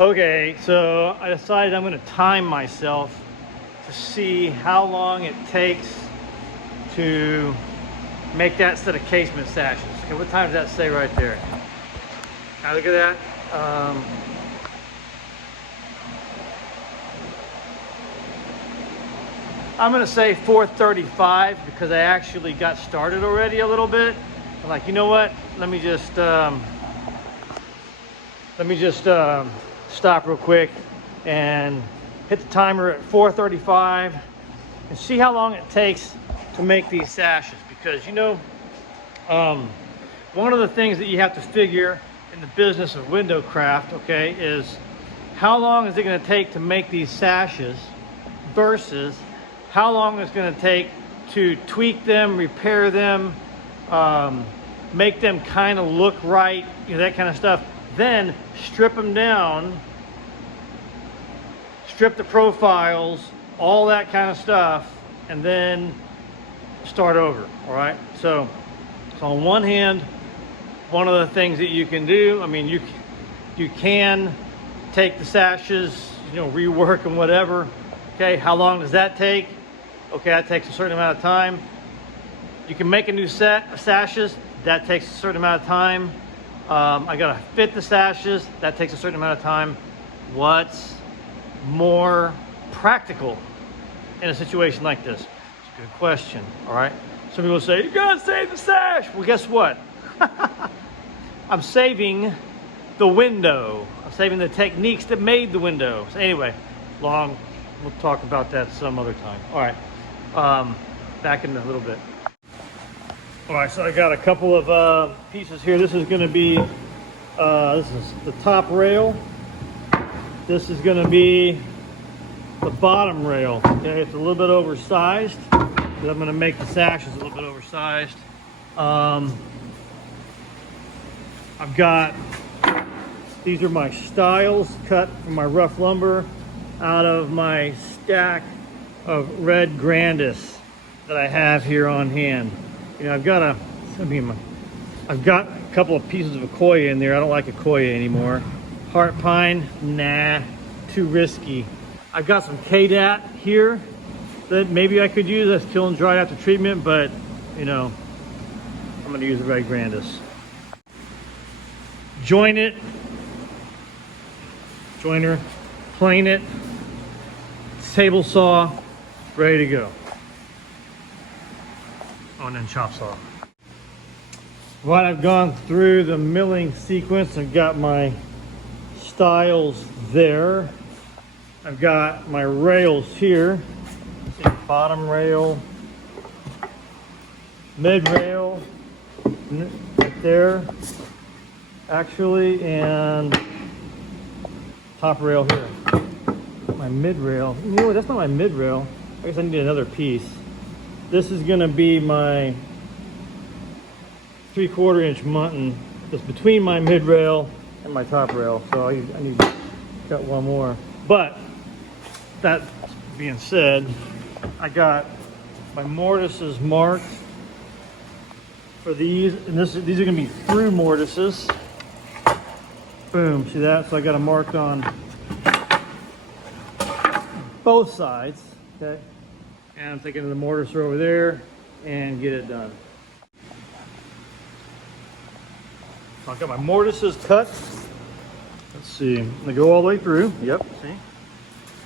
Okay, so I decided I'm going to time myself to see how long it takes to make that set of casement sashes. Okay, what time does that say right there? Can I look at that? I'm going to say 4:35 because I actually got started already a little bit. I'm like, you know what? Let me just stop real quick and hit the timer at 4:35 and see how long it takes to make these sashes. Because, you know, one of the things that you have to figure in the business of window craft, okay, is how long is it going to take to make these sashes versus how long it's going to take to tweak them, repair them, make them kind of look right, you know, that kind of stuff. Then strip them down, strip the profiles, all that kind of stuff, and then start over. All right. So on one hand, one of the things that you can do, I mean, you can take the sashes, you know, rework them, whatever. Okay, how long does that take? Okay, that takes a certain amount of time. You can make a new set of sashes. That takes a certain amount of time. I gotta fit the sashes. That takes a certain amount of time. What's more practical in a situation like this? It's a good question, all right? Some people say, you gotta save the sash. Well, guess what? I'm saving the window. I'm saving the techniques that made the window. So anyway, we'll talk about that some other time. All right, back in a little bit. All right, so I got a couple of pieces here. This is gonna be, this is the top rail. This is gonna be the bottom rail. Okay, it's a little bit oversized, but I'm gonna make the sashes a little bit oversized. I've got, these are my stiles cut from my rough lumber out of my stack of red Grandis that I have here on hand. You know, I've got a couple of pieces of Akoya in there. I don't like Akoya anymore. Heart pine, nah, too risky. I've got some KDAT here that maybe I could use. That's kiln dried after treatment, but you know, I'm gonna use the red Grandis. Join it, joiner, plane it, table saw, ready to go. Oh, and then chop saw. Right, I've gone through the milling sequence. I've got my stiles there. I've got my rails here. See, bottom rail, mid rail, right there, actually, and top rail here. My mid rail. You know what? That's not my mid rail. I guess I need another piece. This is going to be my 3/4 inch mutton that's between my mid rail and my top rail. So I need to cut one more. But that being said, I got my mortises marked for these, and these are going to be through mortises. Boom, see that? So I got them marked on both sides, okay? And I'm taking the mortiser over there and get it done. So I've got my mortises cut. Let's see, I'm gonna go all the way through. Yep, see?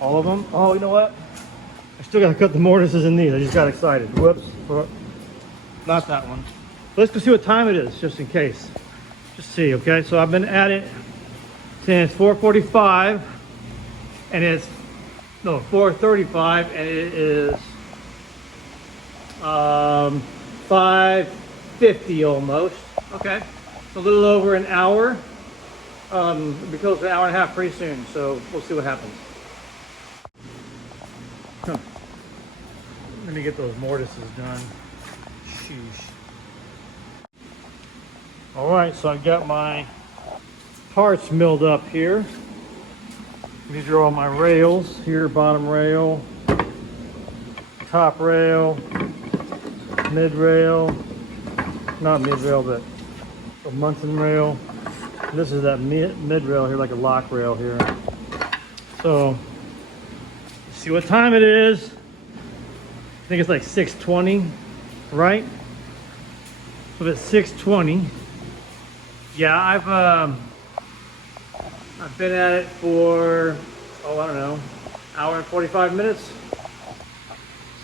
All of them. Oh, you know what? I still gotta cut the mortises in these. I just got excited. Whoops, not that one. Let's go see what time it is, just in case. Just see, okay? So I've been at it since 4:45, and it's, no, 4:35, and it is 5:50 almost. Okay, so a little over an hour. It'll be close to an hour and a half pretty soon, so we'll see what happens. Let me get those mortises done. Sheesh. All right, so I've got my parts milled up here. These are all my rails here: bottom rail, top rail, mid rail, not mid rail, but a Munson rail, This is that mid rail here, like a lock rail here. So, see what time it is. I think it's like 6:20, right? So if it's 6:20, yeah, I've been at it for, oh, I don't know, hour and 45 minutes.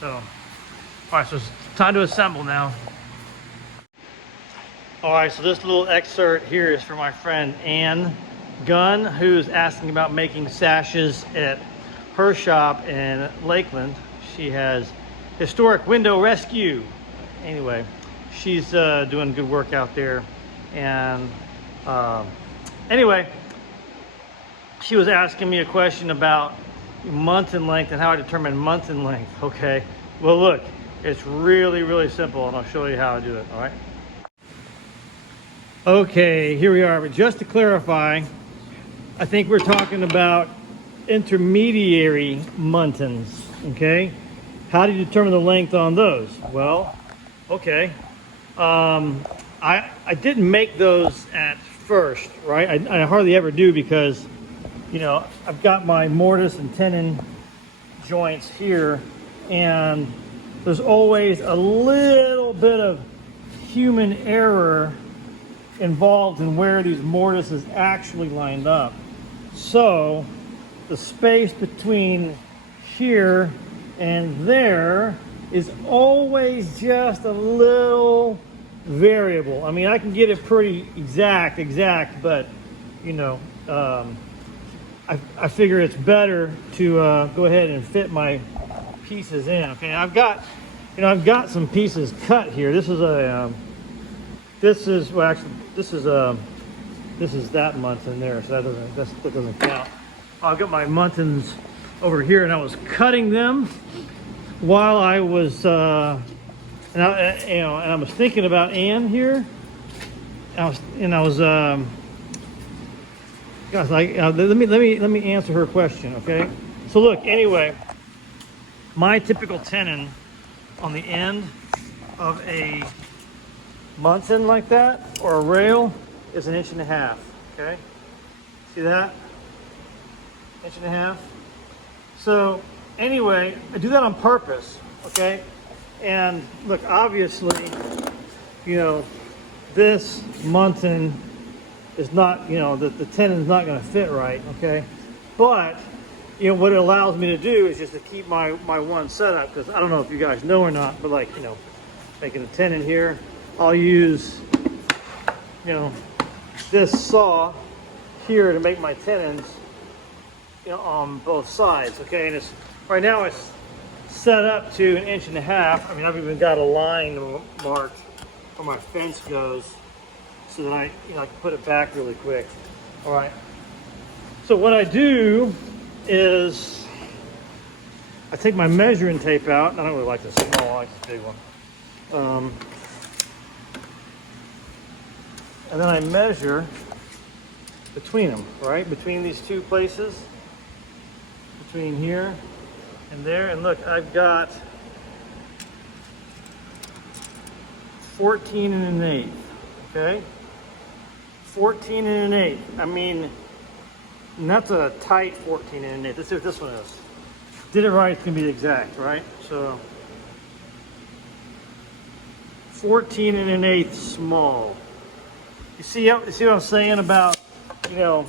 So, all right, so it's time to assemble now. All right, so this little excerpt here is for my friend Ann Gunn, who's asking about making sashes at her shop in Lakeland. She has Historic Window Rescue. Anyway, she's doing good work out there. And anyway, she was asking me a question about month in length and how I determine month in length. Okay, well look, it's really, really simple, and I'll show you how to do it, all right? Okay, here we are, but just to clarify, I think we're talking about intermediary muntins, okay? How do you determine the length on those? Well, okay, I didn't make those at first, right? I hardly ever do because, you know, I've got my mortise and tenon joints here, and there's always a little bit of human error involved in where these mortises actually lined up. So the space between here and there is always just a little variable. I mean, I can get it pretty exact, but you know, I figure it's better to go ahead and fit my pieces in. Okay, I've got some pieces cut here. This is a this is that muntin there, so that doesn't count. I've got my muntins over here, and I was cutting them while I was and I was thinking about Ann here. Guys, like, let me answer her question, okay? So look, anyway, my typical tenon on the end of a muntin like that, or a rail, is 1.5 inches, okay? See that? 1.5 inches. So anyway, I do that on purpose, okay? And look, obviously, you know, this muntin is not, you know, the tenon's not going to fit right, okay? But, you know, what it allows me to do is just to keep my one setup, because I don't know if you guys know or not, but like, you know, making a tenon here, I'll use, you know, this saw here to make my tenons, you know, on both sides, okay? And it's, right now it's set up to 1.5 inches. I mean, I've even got a line marked where my fence goes, so that I can put it back really quick. All right. So what I do is I take my measuring tape out. And I don't really like this small, I like this big one. And then I measure between them, right? Between these two places, between here and there. And look, I've got 14 1/8, okay? 14 1/8. I mean, and that's a tight 14 1/8. Let's see what this one is. Did it right, it's gonna be exact, right? So 14 1/8 small. You see what I'm saying about, you know,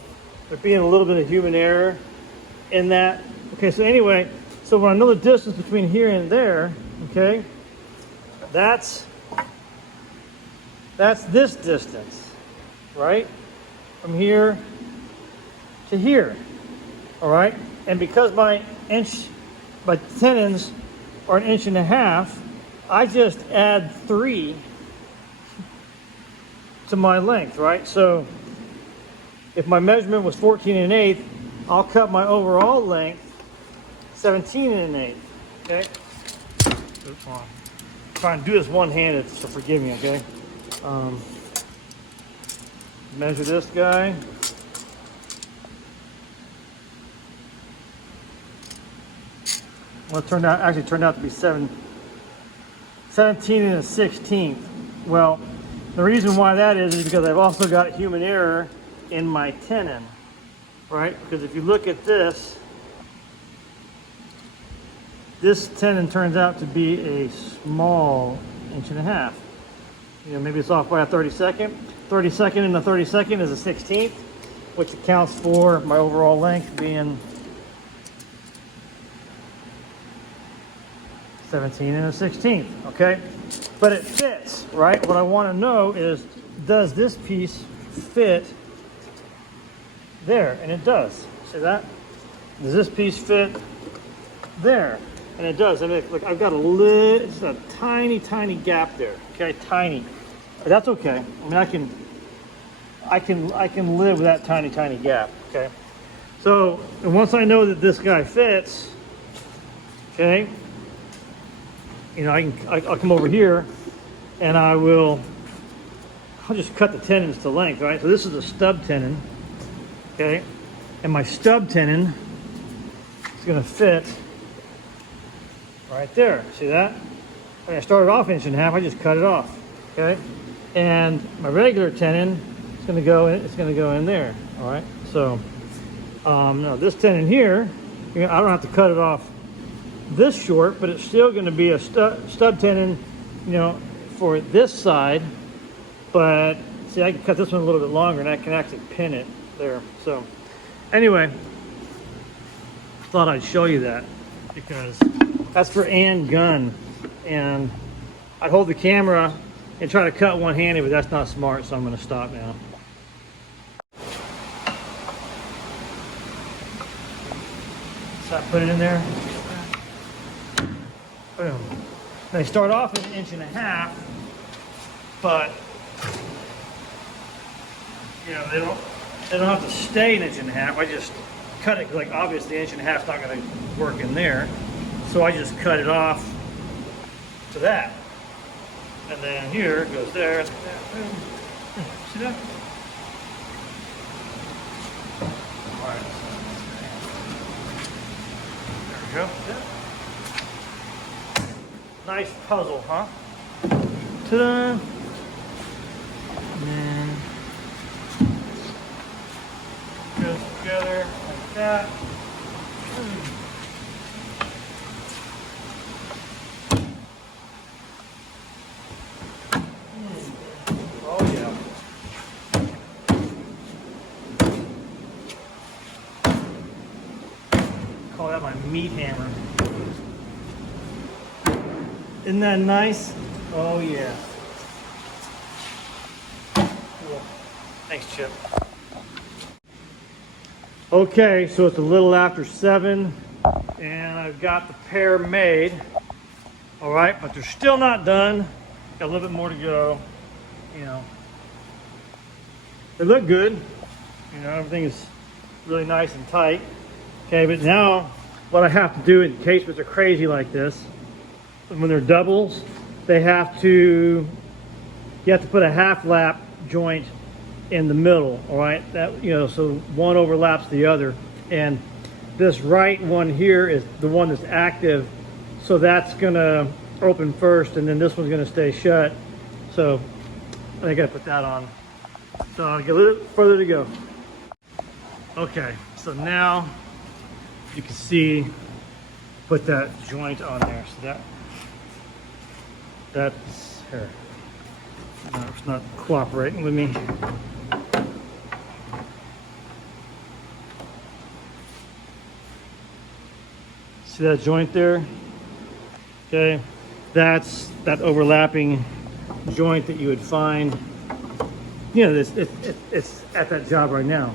there being a little bit of human error in that? Okay, so anyway, so when I know the distance between here and there, okay, that's this distance, right? From here to here, all right? And because my tenons are 1.5 inches, I just add 3 to my length, right? So if my measurement was 14 1/8, I'll cut my overall length 17 1/8, okay? Oops, hold on. I'm trying to do this one-handed, so forgive me, okay? Measure this guy. Well, it turned out to be 17 1/16. Well, the reason why that is because I've also got human error in my tenon, right? Because if you look at this tenon turns out to be a small 1.5 inches. You know, maybe it's off by a 32nd. 32nd and a 32nd is a 16th, which accounts for my overall length being 17 and a 16th, okay? But it fits, right? What I want to know is, does this piece fit there? And it does. See that? Does this piece fit there? And it does. I mean, look, I've got it's a tiny, tiny gap there. Okay, tiny. But that's okay. I mean, I can live with that tiny, tiny gap. Okay. So, and once I know that this guy fits, okay, you know, I'll come over here, and I'll just cut the tenons to length, right? So this is a stub tenon, okay, and my stub tenon is going to fit right there. See that? When I started off 1.5 inches, I just cut it off. Okay, and my regular tenon is going to go in. It's going to go in there. All right. So now this tenon here, I don't have to cut it off this short, but it's still going to be a stub tenon, you know, for this side. But see, I can cut this one a little bit longer, and I can actually pin it there. So anyway, thought I'd show you that because that's for Ann Gunn, and I'd hold the camera and try to cut one-handed, but that's not smart, so I'm going to stop now. So I put it in there. Boom. They start off at 1.5 inches, but you know they don't have to stay 1.5 inches. I just cut it, like obviously 1.5 inches is not going to work in there. So I just cut it off to that. And then here it goes there. See that? All right. There we go. Yeah. Nice puzzle, huh? Ta-da! And then goes together like that. Call that my meat hammer. Isn't that nice? Oh yeah. Cool. Thanks, Chip. Okay, so it's a little after 7, and I've got the pair made. All right, but they're still not done. Got a little bit more to go. You know, they look good. You know, everything is really nice and tight. Okay, but now what I have to do in casements are crazy like this, when they're doubles, you have to put a half lap joint in the middle, all right? That, you know, so one overlaps the other. And this right one here is the one that's active, so that's gonna open first, and then this one's gonna stay shut. So I gotta put that on. So I'll get a little further to go. Okay, so now you can see, put that joint on there. So that's here. No, it's not cooperating with me. See that joint there? Okay, that's that overlapping joint that you would find. You know, it's at that job right now.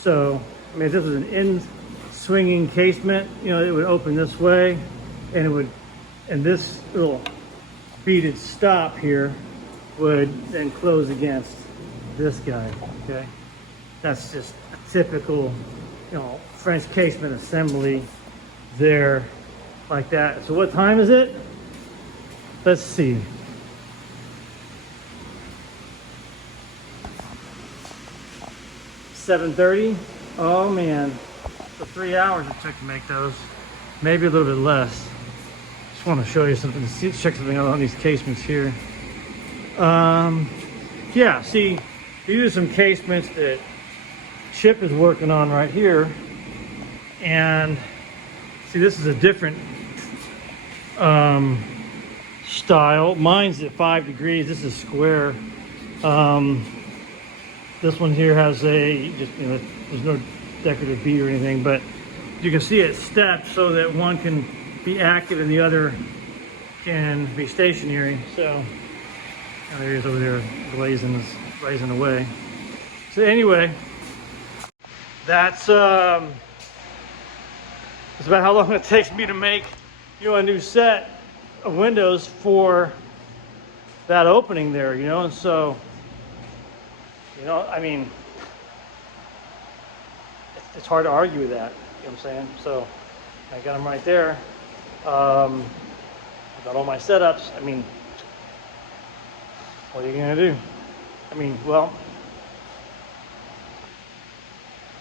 So, I mean, if this was an in-swinging casement, you know, it would open this way, and it would, and this little beaded stop here would then close against this guy. Okay, that's just a typical, you know, French casement assembly there, like that. So what time is it? Let's see. $7:30. Oh man, the 3 hours it took to make those, maybe a little bit less. Just want to show you something, check something out on these casements here. Yeah, see, these are some casements that Chip is working on right here. And see, this is a different style. Mine's at 5 degrees. This is square. This one here has a, just, you know, there's no decorative bead or anything, but you can see it stepped so that one can be active and the other can be stationary. So there he is over there blazing away. So anyway, that's about how long it takes me to make, you know, a new set of windows for that opening there, you know. And so, you know, I mean, it's hard to argue with that, you know what I'm saying? So I got them right there. I've got all my setups. I mean, what are you gonna do? I mean, well,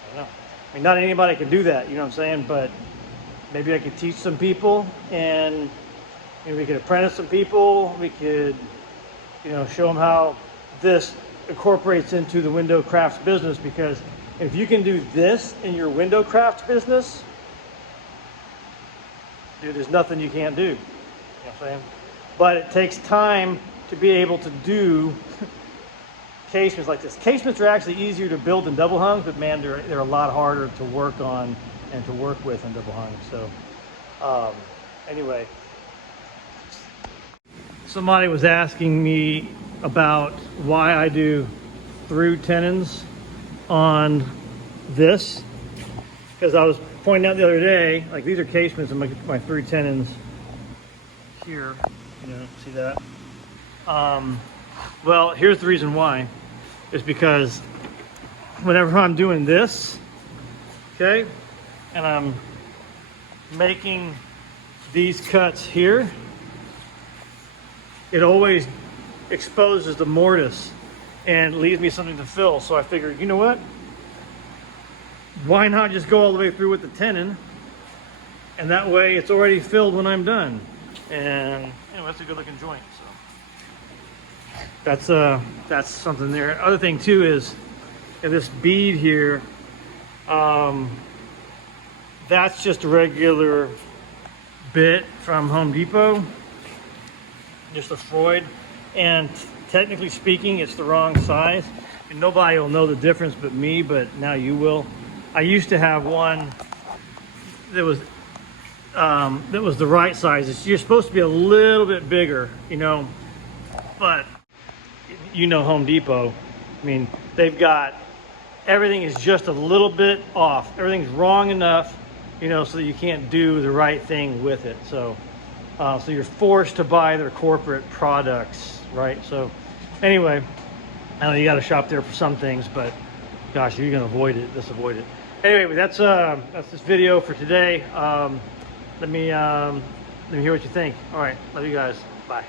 I don't know. I mean, not anybody can do that, you know what I'm saying? But maybe I could teach some people, and maybe we could apprentice some people. We could, you know, show them how this incorporates into the window crafts business, because if you can do this in your window crafts business, dude, there's nothing you can't do. You know what I'm saying? But it takes time to be able to do casements like this. Casements are actually easier to build than double hungs, but man, they're a lot harder to work on and to work with than double hungs. So anyway, somebody was asking me about why I do through tenons on this, because I was pointing out the other day, like these are casements and my through tenons here, you know, see that? Well, here's the reason why. Is because whenever I'm doing this, okay, and I'm making these cuts here, it always exposes the mortise and leaves me something to fill. So I figured, you know what? Why not just go all the way through with the tenon, and that way it's already filled when I'm done. And anyway, that's a good looking joint. So that's something there. Other thing too is this bead here. That's just a regular bit from Home Depot, just a Freud. And technically speaking, it's the wrong size. And nobody will know the difference but me, but now you will. I used to have one that was the right size. You're supposed to be a little bit bigger, you know, but you know Home Depot, I mean, they've got, everything is just a little bit off. Everything's wrong enough, you know, so that you can't do the right thing with it. So, so you're forced to buy their corporate products, right? So anyway, I know you got to shop there for some things, but gosh, if you're going to avoid it, just avoid it. Anyway, that's this video for today. Let me hear what you think. All right, love you guys. Bye.